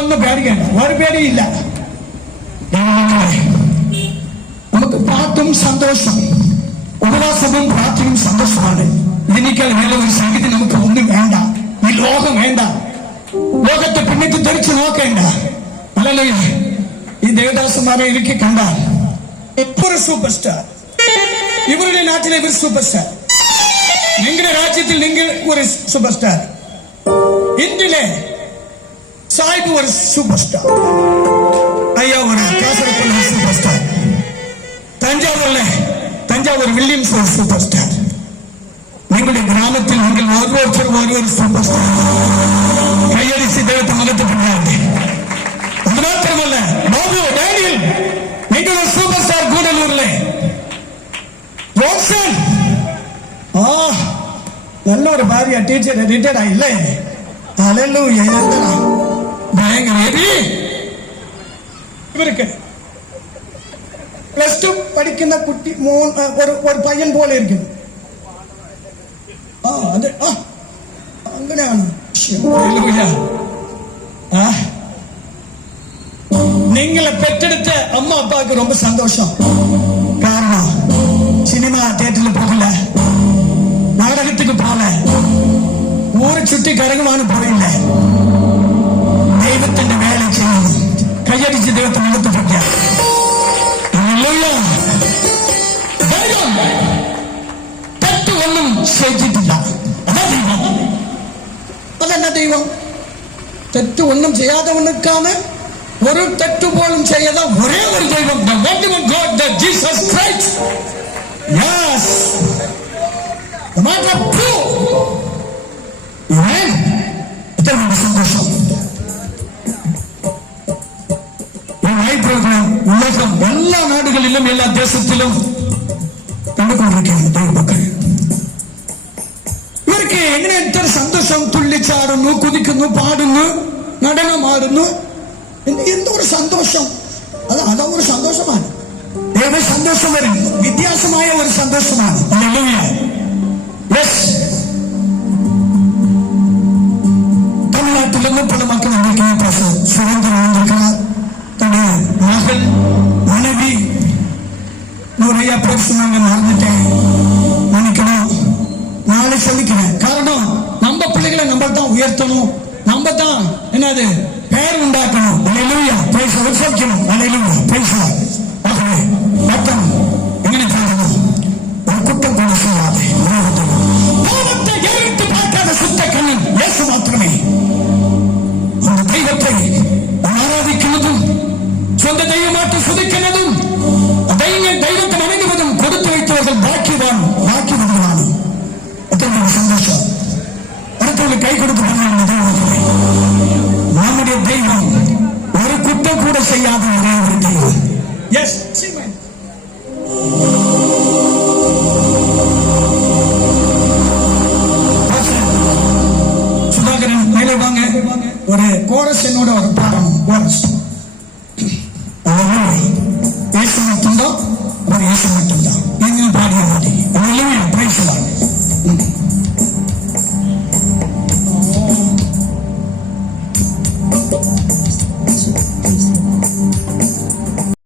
ഒന്നും പേടിക്കണ്ട, ഒരു പേടിയില്ല. നമുക്ക് പാട്ടും സന്തോഷം, ഉപവാസവും പ്രാർത്ഥനയും സന്തോഷമാണ്. ഇതിനേക്കാൾ വേറെ ഒരു സംഗതി നമുക്ക് ഒന്നും വേണ്ട. ഈ ലോകം വേണ്ട, ലോകത്തെ പിന്നിട്ട് തെറിച്ചു നോക്കേണ്ട. അല്ലല്ലോ ഈ ദേവദാസന്മാരെ എനിക്ക് കണ്ടാൽ ഒരു സൂപ്പർ സ്റ്റാർ, ഇവരുടെ നാട്ടിലെ ഒരു സൂപ്പർ സ്റ്റാർ, നിങ്ങളുടെ രാജ്യത്തിൽ നിങ്ങൾ ഒരു സൂപ്പർ സ്റ്റാർ, ഇന്ത്യയിലെ സാഹിബ് ഒരു സൂപ്പർ സ്റ്റാർ, അയ്യാ ഒരു കാസർഗോഡ് ഒരു സൂപ്പർ സ്റ്റാർ, തഞ്ചാവൂർ വില്യംസ് ഒരു സൂപ്പർ സ്റ്റാർ. നിങ്ങളുടെ ഗ്രാമത്തിൽ നിങ്ങൾ ഓരോരുത്തരും ഓരോരു സൂപ്പർ സ്റ്റാർ. കയ്യടിച്ച് ദൈവത്തെ മുഖത്ത് പിന്നാലെ. അത് മാത്രമല്ല, ബാബു ഡാനിയൽ നിങ്ങളുടെ സൂപ്പർ സ്റ്റാർ കൂടലൂരിലെ ജോൺസൺ, നല്ലൊരു ഭാര്യ, ടീച്ചർ, റിട്ടയർഡ് ആയില്ലേ? ഹല്ലേലൂയ. ഭയങ്കര ഇവർക്ക് പ്ലസ് 2 പഠിക്കുന്ന കുട്ടി, ഒരു പയ്യൻ പോലെ ഇരിക്കുന്നു. അതെ, അങ്ങനെയാണ്. നിങ്ങളെ പെറ്റെടുത്ത അമ്മ അപ്പാക്ക് ரொம்ப சந்தோஷம். കാരണം சினிமா தியேட்டர்ல போகல, நாடகத்துக்கு போகல, ஊரை சுற்றி கரகமான போகல, ദൈവത്തിന്റെ വേല ചെയ്യുന്നു. കയ്യടിച്ച് ദൈവത്തെ മുഖത്ത് തെറ്റ് ഒന്നും ചെയ്തിട്ടില്ല. അതാ ദൈവം. അതല്ല ദൈവം. തെറ്റ് ഒന്നും ചെയ്യാതെ ഉണക്കാണ്, ഒരു തെറ്റ് പോലും ചെയ്യാതെ ഒരേ ഒരു ദൈവം, the only one God, the Jesus Christ. Yes, the matter of true. Amen. ഇതാണ് സന്തോഷം. உலகம் எல்லா நாடுகளிலும் எல்லா தேசத்திலும் കണ്ടുകൊണ്ടിരിക്കുകയാണ്. ഇവർക്ക് എങ്ങനെ ഇത്ര സന്തോഷം? തുള്ളിച്ചാടുന്നു, കുതിക്കുന്നു, പാടുന്നു, നടനമാടുന്നു. എന്തൊരു സന്തോഷം! അതൊരു സന്തോഷമാണ്. ഏത് സന്തോഷം വരും? വ്യത്യാസമായ ഒരു സന്തോഷമാണ്. தமிழ்நாட்டிலிருந்து பல மக்கள் வந்திருக்கிறார். சுதந்திரம் வந்திருக்கிறார். தன்னுடைய மகள், மனைவி, நிறைய பேர் சொன்னாங்க, மறந்துட்டேன், நினைக்கணும், நாளை சொல்லிக்கிறேன். காரணம், நம்ம பிள்ளைகளை நம்ம தான் உயர்த்தணும், நம்ம தான் என்னது பேர் உண்டாக்கணும். அல்லேலூயா, பிரைஸ் உற்சவிக்கணும். அல்லேலூயா, பிரைஸ். ஆகவே மொத்தம் எങ്ങനെ பாடணும்? ஒரு குற்றம் கூட செய்யாது. பாவத்தை எதிர்த்து பார்க்காத சுத்த கண்ணன் இயேசு மாத்திரமே. அந்த தெய்வத்தை ஆராதிക്കുന്നதும், சொந்த தெய்வமாட்டு சுதிக்கிறதும், தெய்வத்தை வணங்குவதும் கொடுத்து வைத்தவர்கள் பாக்கியவான், பாக்கியவான். எத்தனை சந்தோஷம்! அடுத்தவர்கள் கை கொடுத்து பண்ண தெய்வத்தை, நம்முடைய தெய்வம் ஒரு குற்றம் கூட செய்யாத ஒரே ஒரு தெய்வம். எஸ், கோரஸ் என்னோட ஒரு பாடணும். கோரஸ் இயேசு மட்டும்தான், அவர் இயேசு மட்டும்தான். நீங்களும் பாடிய மாட்டீங்க. பிரைஸ் எல்லாம்